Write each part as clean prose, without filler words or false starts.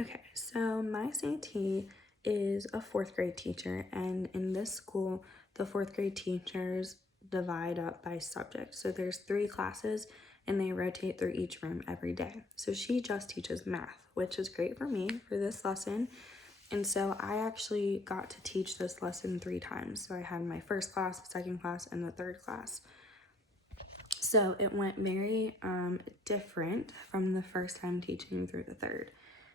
Okay, so my CT is a fourth grade teacher, and in this school, the fourth grade teachers divide up by subject. So there's three classes, and they rotate through each room every day. So she just teaches math, which is great for me for this lesson. And so I actually got to teach this lesson 3 times. So I had my first class, the second class, and the third class. So it went very different from the first time teaching through the third.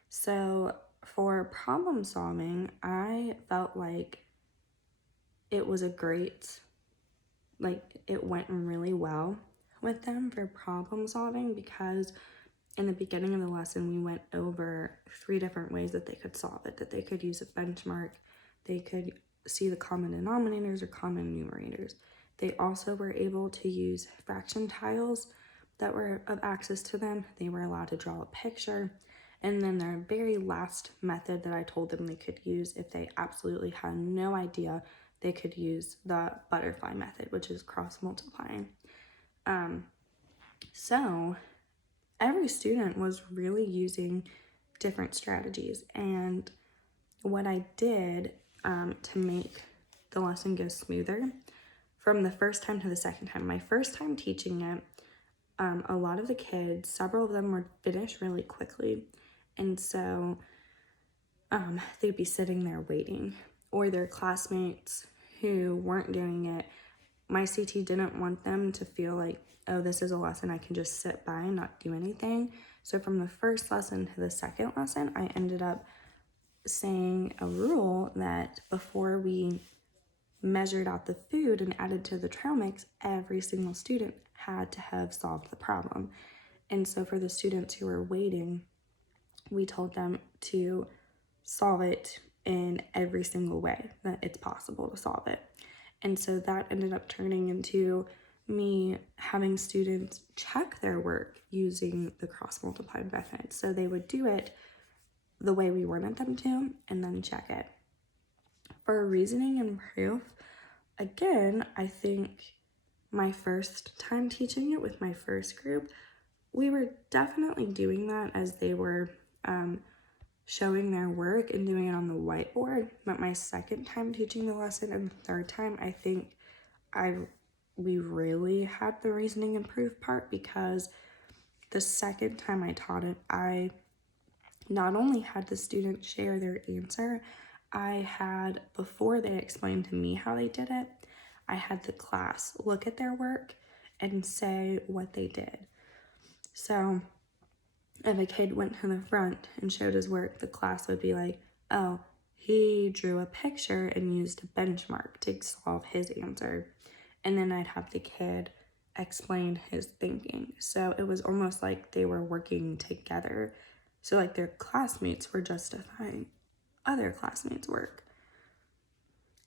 So for problem solving, I felt like it was it went really well with them for problem solving because in the beginning of the lesson, we went over 3 different ways that they could solve it, that they could use a benchmark, they could see the common denominators or common numerators. They also were able to use fraction tiles that were of access to them. They were allowed to draw a picture. And then their very last method that I told them they could use if they absolutely had no idea, they could use the butterfly method, which is cross multiplying. So every student was really using different strategies. And what I did to make the lesson go smoother from the first time to the second time, my first time teaching it, a lot of the kids, several of them would finish really quickly. And so they'd be sitting there waiting, or their classmates who weren't doing it. My CT didn't want them to feel like, oh, this is a lesson I can just sit by and not do anything. So from the first lesson to the second lesson, I ended up saying a rule that before we measured out the food and added to the trail mix, every single student had to have solved the problem. And so for the students who were waiting, we told them to solve it in every single way that it's possible to solve it. And so that ended up turning into me having students check their work using the cross multiply method. So they would do it the way we wanted them to and then check it. For reasoning and proof, again, I think my first time teaching it with my first group, we were definitely doing that as they were showing their work and doing it on the whiteboard. But my second time teaching the lesson and the third time, I think we really had the reasoning and proof part, because the second time I taught it, I not only had the students share their answer, I had, before they explained to me how they did it, I had the class look at their work and say what they did. So if a kid went to the front and showed his work, the class would be like, oh, he drew a picture and used a benchmark to solve his answer. And then I'd have the kid explain his thinking. So it was almost like they were working together. So like their classmates were justifying other classmates' work.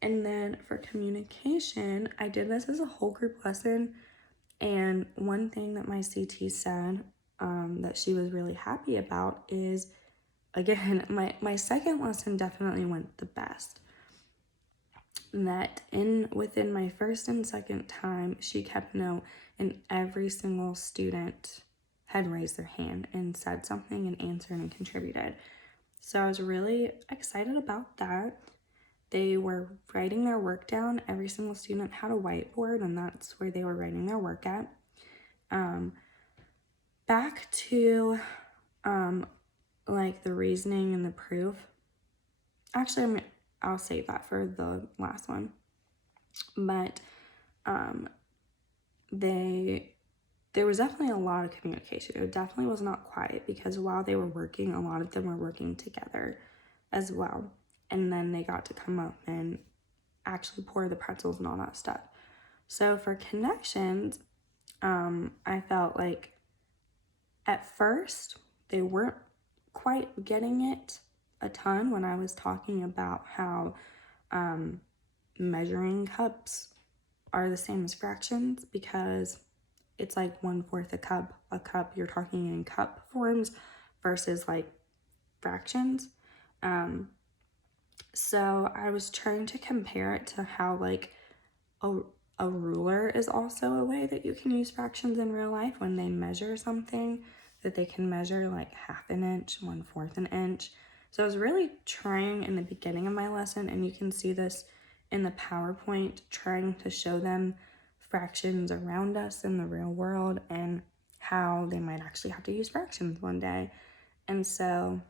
And then for communication, I did this as a whole group lesson. And one thing that my CT said that she was really happy about is, again, my second lesson definitely went the best. That within my first and second time, she kept note, and every single student had raised their hand and said something and answered and contributed. So I was really excited about that. They were writing their work down. Every single student had a whiteboard, and that's where they were writing their work at. Back to like the reasoning and the proof. Actually, I'll save that for the last one. But there was definitely a lot of communication. It definitely was not quiet, because while they were working, a lot of them were working together as well. And then they got to come up and actually pour the pretzels and all that stuff. So for connections, I felt like at first they weren't quite getting it a ton when I was talking about how measuring cups are the same as fractions, because it's like 1/4 a cup, you're talking in cup forms versus like fractions. So I was trying to compare it to how like a ruler is also a way that you can use fractions in real life when they measure something, that they can measure like 1/2 inch, 1/4 an inch. So I was really trying in the beginning of my lesson, and you can see this in the PowerPoint, trying to show them fractions around us in the real world and how they might actually have to use fractions one day. And so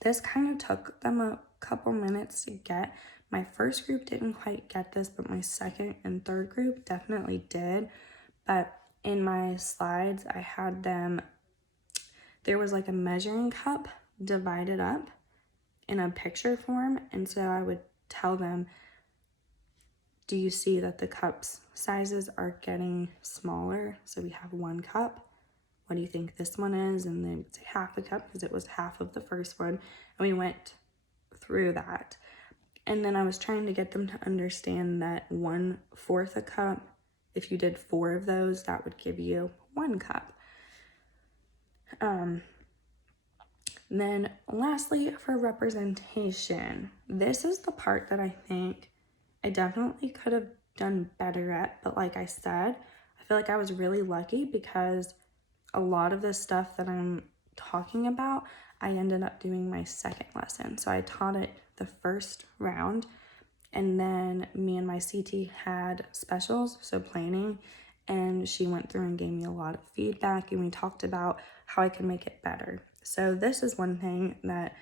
this kind of took them a couple minutes to get. My first group didn't quite get this, but my second and third group definitely did. But in my slides, I had them, there was like a measuring cup divided up in a picture form. And so I would tell them, do you see that the cups sizes are getting smaller? So we have 1 cup. What do you think this one is? And they would say half a cup because it was half of the first one. And we went through that. And then I was trying to get them to understand that 1/4 a cup, if you did 4 of those, that would give you 1 cup. Then lastly, for representation, this is the part that I think I definitely could have done better at. But like I said, I feel like I was really lucky because a lot of the stuff that I'm talking about, I ended up doing my second lesson. So I taught it the first round, and then me and my CT had specials, so planning, and she went through and gave me a lot of feedback, and we talked about how I could make it better. So this is one thing that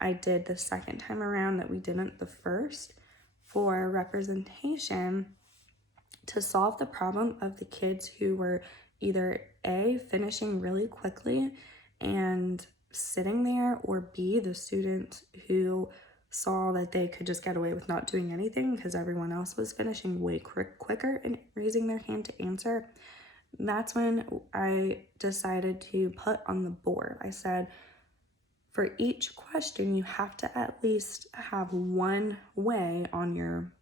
I did the second time around that we didn't the first. For representation, to solve the problem of the kids who were either A, finishing really quickly and sitting there, or B, the students who saw that they could just get away with not doing anything because everyone else was finishing way quicker and raising their hand to answer. That's when I decided to put on the board. I said, for each question, you have to at least have one way on your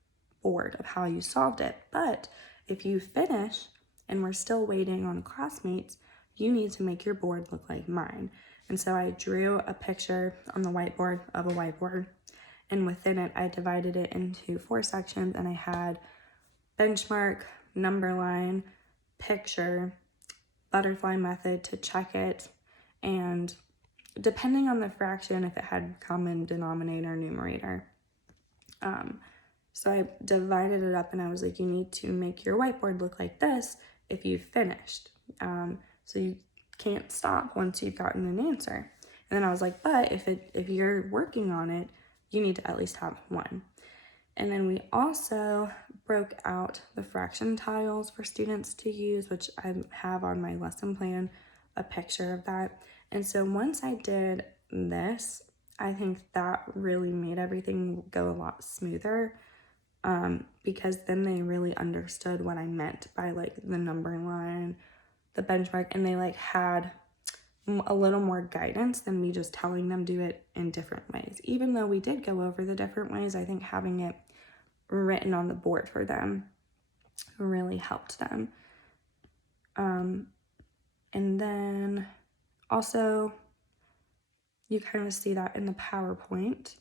board of how you solved it. But if you finish and we're still waiting on classmates, you need to make your board look like mine. And so I drew a picture on the whiteboard of a whiteboard, and within it, I divided it into 4 sections, and I had benchmark, number line, picture, butterfly method to check it, and depending on the fraction, if it had common denominator, numerator. So I divided it up, and I was like, you need to make your whiteboard look like this if you've finished. So you can't stop once you've gotten an answer. And then I was like, but if you're working on it, you need to at least have one. And then we also broke out the fraction tiles for students to use, which I have on my lesson plan, a picture of that. And so once I did this, I think that really made everything go a lot smoother, because then they really understood what I meant by like the number line, the benchmark, and they like had a little more guidance than me just telling them do it in different ways. Even though we did go over the different ways, I think having it written on the board for them really helped them. And then also, you kind of see that in the PowerPoint.